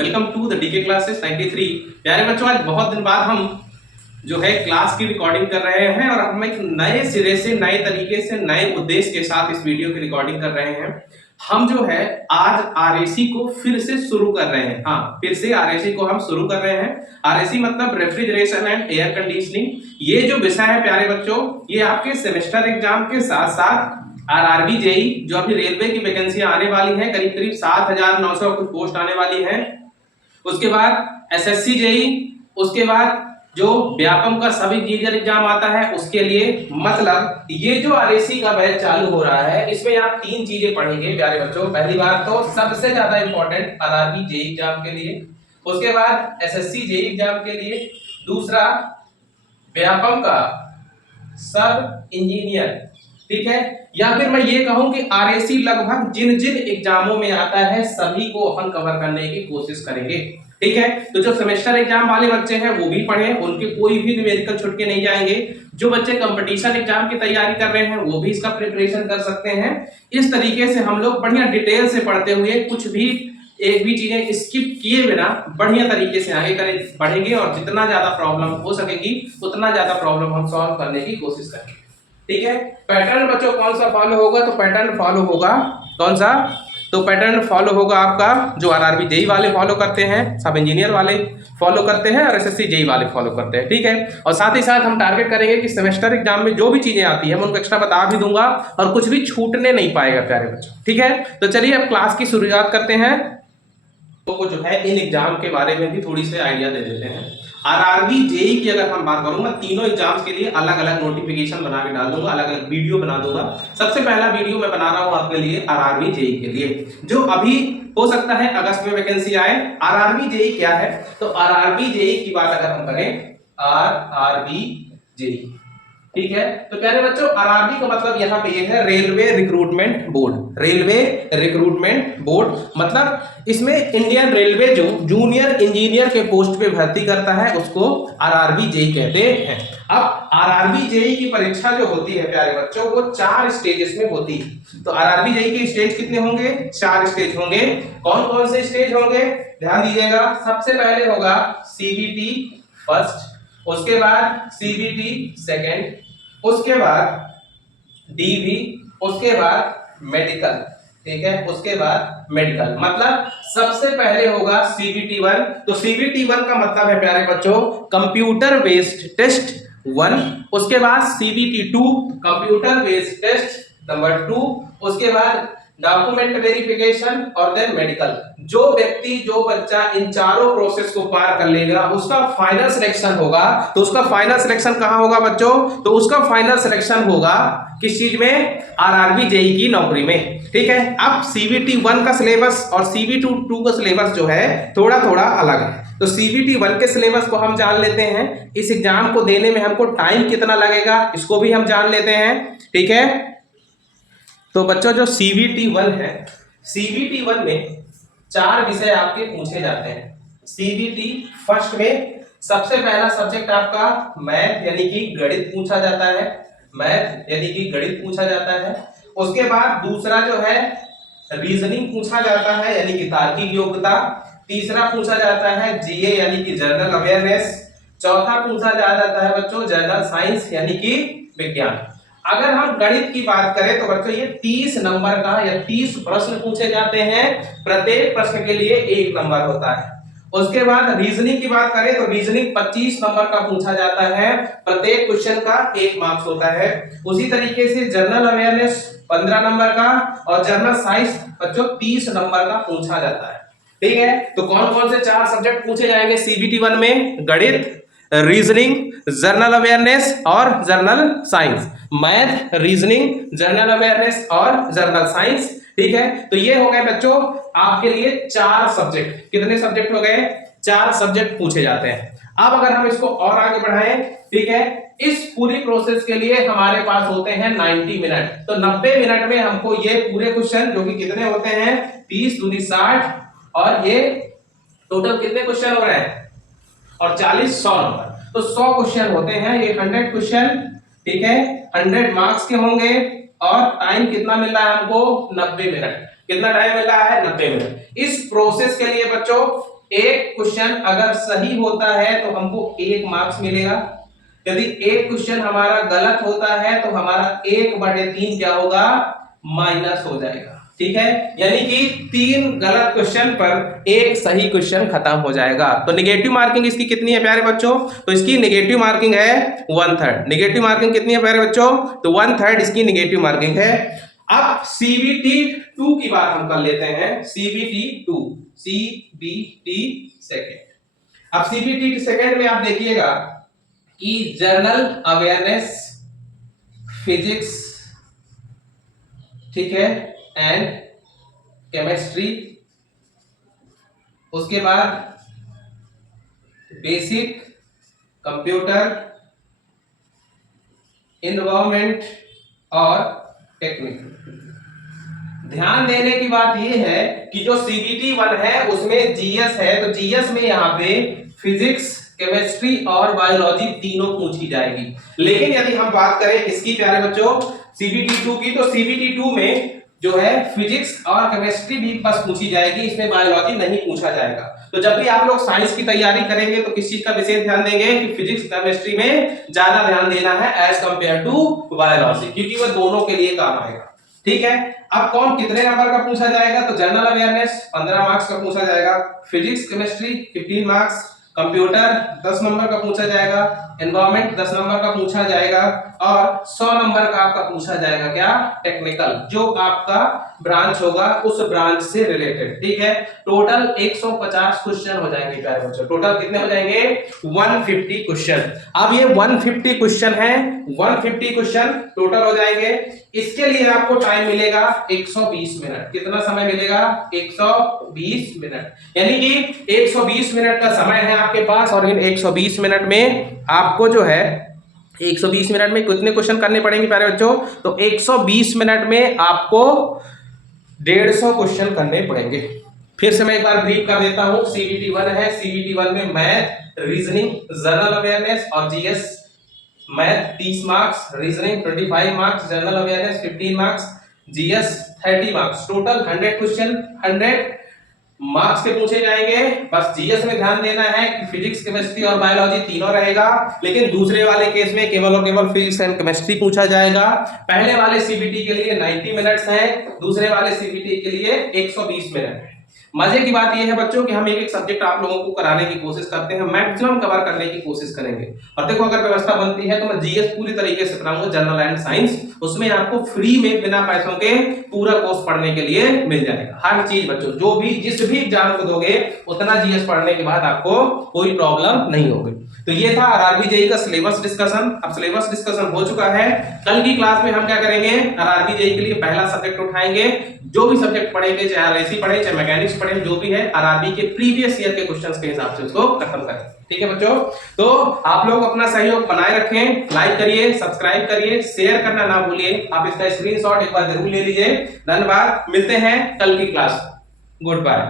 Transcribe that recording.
Welcome to the DK classes 93। प्यारे बच्चों, आज बहुत दिन बाद हम जो है क्लास की रिकॉर्डिंग कर रहे हैं और हम एक नए सिरे से, नए तरीके से, नए उद्देश्य के साथ इस वीडियो की रिकॉर्डिंग कर रहे हैं। हम जो है आज आरएसी को फिर से शुरू कर रहे हैं। हाँ, फिर से आरएसी को हम शुरू कर रहे हैं। आरएसी मतलब रेफ्रिजरेशन एंड एयर कंडीशनिंग। ये जो विषय है प्यारे बच्चों, ये आपके सेमेस्टर एग्जाम के साथ साथ आरआरबी जेई जो अभी रेलवे की वैकेंसी आने वाली है, करीब करीब 7,900 कुछ पोस्ट आने वाली है। उसके बाद एसएससी जेई, उसके बाद जो व्यापम का सब इंजीनियर एग्जाम आता है उसके लिए, मतलब ये जो आरएसी का बैच चालू हो रहा है इसमें आप तीन चीजें पढ़ेंगे प्यारे बच्चों। पहली बात तो सबसे ज्यादा इंपॉर्टेंट आरआरबी जेई एग्जाम के लिए, उसके बाद एसएससी जेई एग्जाम के लिए, दूसरा व्यापम का सब इंजीनियर, ठीक है। या फिर मैं ये कहूं कि आरएसी लगभग जिन जिन एग्जामों में आता है सभी को अपन कवर करने की कोशिश करेंगे, ठीक है। तो जो सेमेस्टर एग्जाम वाले बच्चे हैं वो भी पढ़ें, उनके कोई भी न्यूमेरिकल छूट के नहीं जाएंगे। जो बच्चे कंपटीशन एग्जाम की तैयारी कर रहे हैं वो भी इसका प्रिपरेशन कर सकते हैं। इस तरीके से हम लोग बढ़िया डिटेल से पढ़ते हुए, कुछ भी एक भी चीजें स्किप किए बिना बढ़िया तरीके से आगे बढ़ेंगे और जितना ज्यादा प्रॉब्लम हो सकेगी उतना ज्यादा प्रॉब्लम हम सॉल्व करने की कोशिश करेंगे, ठीक है। पैटर्न बच्चों कौन सा फॉलो होगा? तो पैटर्न फॉलो होगा कौन सा? तो पैटर्न फॉलो होगा आपका जो आरआरबी जेई वाले फॉलो करते हैं, सब इंजीनियर वाले फॉलो करते हैं और एसएससी जेई वाले फॉलो करते हैं, ठीक है। और साथ ही साथ हम टारगेट करेंगे कि सेमेस्टर एग्जाम में जो भी चीजें आती है मैं उनको एक्स्ट्रा बता भी दूंगा और कुछ भी छूटने नहीं पाएगा प्यारे बच्चों, ठीक है। तो चलिए अब क्लास की शुरुआत करते हैं। तो जो है इन एग्जाम के बारे में भी थोड़ी सी आइडिया दे देते हैं। आरआरबी जेई की अगर हम बात करूं, मैं तीनों एग्जाम्स के लिए अलग अलग नोटिफिकेशन बना के डाल दूंगा, अलग अलग वीडियो बना दूंगा। सबसे पहला वीडियो मैं बना रहा हूं आपके लिए आरआरबी जेई के लिए, जो अभी हो सकता है अगस्त में वैकेंसी आए। आरआरबी जेई क्या है? तो आरआरबी जेई की बात अगर हम करें, आरआरबी जेई, ठीक है। तो प्यारे बच्चों, आरआरबी का मतलब यहाँ पे ये है railway recruitment board. Railway recruitment board मतलब इसमें इंडियन रेलवे जो जूनियर इंजीनियर के पोस्ट पे भर्ती करता है उसको आरआरबी जेई कहते हैं। अब आरआरबी जेई की परीक्षा जो होती है प्यारे बच्चों, वो 4 स्टेजेस में होती है। तो आरआरबी जेई के स्टेज कितने होंगे? 4 स्टेज होंगे। कौन कौन से स्टेज होंगे? ध्यान दीजिएगा। सबसे पहले होगा सीबीटी फर्स्ट, उसके बाद सीबीटी सेकेंड, उसके बाद डीवी, उसके बाद मेडिकल, ठीक है। उसके बाद मेडिकल, मतलब सबसे पहले होगा सीबीटी 1। तो सीबीटी 1 का मतलब है प्यारे बच्चों कंप्यूटर बेस्ड टेस्ट 1, उसके बाद CBT 2 computer based test number 2, उसके बाद डॉक्यूमेंट वेरिफिकेशन और देन मेडिकल। जो व्यक्ति, जो बच्चा इन चारों प्रोसेस को पार कर लेगा उसका फाइनल सिलेक्शन होगा। तो उसका फाइनल सिलेक्शन कहां होगा बच्चों? तो उसका फाइनल सिलेक्शन होगा किस चीज में? आरआरबी जेई की नौकरी में, ठीक है। अब सीबीटी 1 का सिलेबस और सीबीटी 2 का सिलेबस जो है थोड़ा थोड़ा अलग है। तो सीबीटी 1 के सिलेबस को हम जान लेते हैं, इस एग्जाम को देने में हमको टाइम कितना लगेगा इसको भी हम जान लेते हैं, ठीक है। तो बच्चों जो सीबीटी 1 है, सीबीटी 1 में 4 विषय आपके पूछे जाते हैं। सीबीटी फर्स्ट में सबसे पहला सब्जेक्ट आपका मैथ यानी कि गणित पूछा जाता है, मैथ यानी कि गणित पूछा जाता है। उसके बाद दूसरा जो है रीजनिंग पूछा जाता है यानी कि तार्किक योग्यता। तीसरा पूछा जाता है जीए यानी कि जनरल अवेयरनेस। चौथा पूछा जाता है बच्चों जनरल साइंस यानी कि विज्ञान। अगर हम गणित की बात करें तो बच्चों ये 30 नंबर का या 30 प्रश्न पूछे जाते हैं, प्रत्येक प्रश्न के लिए 1 नंबर होता है। उसके बाद रीजनिंग की बात करें तो रीजनिंग 25 नंबर का पूछा जाता है, प्रत्येक क्वेश्चन का 1 मार्क्स होता है। उसी तरीके से जनरल अवेयरनेस 15 नंबर का और जनरल साइंस बच्चों 30 नंबर का पूछा जाता है, ठीक है। तो कौन कौन से 4 सब्जेक्ट पूछे जाएंगे सीबीटी 1 में? गणित, रीजनिंग, जनरल अवेयरनेस और general science. Math, reasoning, general awareness और जनरल साइंस, ठीक है। तो ये हो गए बच्चों आपके लिए 4 सब्जेक्ट। कितने सब्जेक्ट हो गए? 4 सब्जेक्ट पूछे जाते हैं। अब अगर हम इसको और आगे बढ़ाएं, ठीक है, इस पूरी प्रोसेस के लिए हमारे पास होते हैं 90 मिनट। तो 90 मिनट में हमको ये पूरे क्वेश्चन जो कि कितने होते हैं 30 दूनी 60 और ये टोटल कितने क्वेश्चन हो रहे हैं और 40 100 नंबर। तो 100 क्वेश्चन होते हैं, ये 100 क्वेश्चन, ठीक है, 100 मार्क्स के होंगे और टाइम कितना मिल रहा है हमको? 90 मिनट। कितना टाइम मिल रहा है? 90 मिनट। इस प्रोसेस के लिए बच्चों एक क्वेश्चन अगर सही होता है तो हमको 1 मार्क्स मिलेगा, यदि एक क्वेश्चन हमारा गलत होता है तो हमारा 1/3 क्या होगा, माइनस हो जाएगा। ठीक है, यानी कि 3 गलत क्वेश्चन पर एक सही क्वेश्चन खत्म हो जाएगा। तो नेगेटिव मार्किंग इसकी कितनी है प्यारे बच्चों, तो इसकी नेगेटिव मार्किंग है 1/3। नेगेटिव मार्किंग कितनी है प्यारे बच्चों, तो 1/3 इसकी नेगेटिव मार्किंग है। अब CBT 2 की बात हम कर लेते हैं। CBT 2 अब CBT सेकेंड में आप देखिएगा कि जनरल अवेयरनेस, फिजिक्स, ठीक है, एंड केमिस्ट्री, उसके बाद बेसिक कंप्यूटर, इन्वायरमेंट और टेक्निक। ध्यान देने की बात यह है कि जो CBT 1 है उसमें GS है, तो GS में यहाँ पे फिजिक्स, केमिस्ट्री और बायोलॉजी तीनों पूछी जाएगी। लेकिन यदि हम बात करें इसकी प्यारे बच्चों CBT 2 की, तो CBT 2 में जो है फिजिक्स और केमिस्ट्री भी बस पूछी जाएगी, इसमें बायोलॉजी नहीं पूछा जाएगा। तो जब भी आप लोग साइंस की तैयारी करेंगे तो किस चीज का विशेष ध्यान देंगे कि फिजिक्स केमिस्ट्री में ज्यादा ध्यान देना है एज कंपेयर टू बायोलॉजी, क्योंकि वो दोनों के लिए काम आएगा। ठीक है, अब कौन कितने नंबर का पूछा जाएगा, तो जनरल अवेयरनेस 15 मार्क्स का पूछा जाएगा, physics chemistry 15 marks, computer 10 number का पूछा जाएगा, एनवायरमेंट 10 नंबर का पूछा जाएगा और 100 नंबर का आपका पूछा जाएगा क्या, टेक्निकल, जो आपका ब्रांच होगा उस ब्रांच से रिलेटेड। ठीक है, टोटल 150 क्वेश्चन हो जाएंगे प्यारे बच्चों। टोटल कितने हो जाएंगे, 150 क्वेश्चन। अब ये 150 क्वेश्चन है, 150 क्वेश्चन टोटल हो जाएंगे। इसके लिए आपको टाइम मिलेगा 120 मिनट। कितना समय मिलेगा, 120 मिनट, यानी कि 120 मिनट का समय है आपके पास। और इन 120 मिनट में आपको जो है 120 मिनट में कितने क्वेश्चन करने पड़ेंगे प्यारे बच्चों, तो 120 मिनट में आपको 150 क्वेश्चन करने पड़ेंगे। फिर से मैं एक बार ब्रीफ कर देता हूं। CBT 1 है, CBT 1 में मैथ, रीजनिंग, जनरल अवेयरनेस और GS। Math 30 marks, reasoning 25 marks, general awareness 15 marks, GS 30 marks. Total 100 question 100 marks के पूछे जाएंगे। बस GS में ध्यान देना है कि फिजिक्स, केमिस्ट्री और बायोलॉजी तीनों रहेगा, लेकिन दूसरे वाले केस में केवल और केवल फिजिक्स एंड केमिस्ट्री पूछा जाएगा। पहले वाले CBT के लिए 90 मिनट्स है, दूसरे वाले CBT के लिए 120 मिनट है। मजे की बात यह है बच्चों कि हम एक एक सब्जेक्ट आप लोगों को कराने की कोशिश करते हैं, मैक्सिमम कवर करने की कोशिश करेंगे। और देखो अगर व्यवस्था बनती है तो मैं GS पूरी तरीके से कराऊंगा, जनरल एंड साइंस, उसमें आपको फ्री में बिना पैसों के पूरा कोर्स पढ़ने के लिए मिल जाएगा। हर चीज बच्चों, जो भी जिस भी एग्जाम को दोगे उतना GS पढ़ने के बाद आपको कोई प्रॉब्लम नहीं होगी। तो ये था RRB JEE का सिलेबस डिस्कशन। अब सिलेबस डिस्कशन हो चुका है, कल की क्लास में हम क्या करेंगे, RRB JEE के लिए पहला सब्जेक्ट उठाएंगे। जो भी सब्जेक्ट पढ़ेंगे, चाहे RAC पढ़े चाहे मैकेनिक्स पढ़े, जो भी है RRB के प्रीवियस ईयर के क्वेश्चंस के हिसाब से उसको खत्म करें। ठीक है बच्चों, तो आप लोग अपना सहयोग बनाए रखें, लाइक करिए, सब्सक्राइब करिए, शेयर करना ना भूलिए। आप इसका स्क्रीनशॉट एक बार जरूर ले लीजिए। धन्यवाद, मिलते हैं कल की क्लास। Good bye.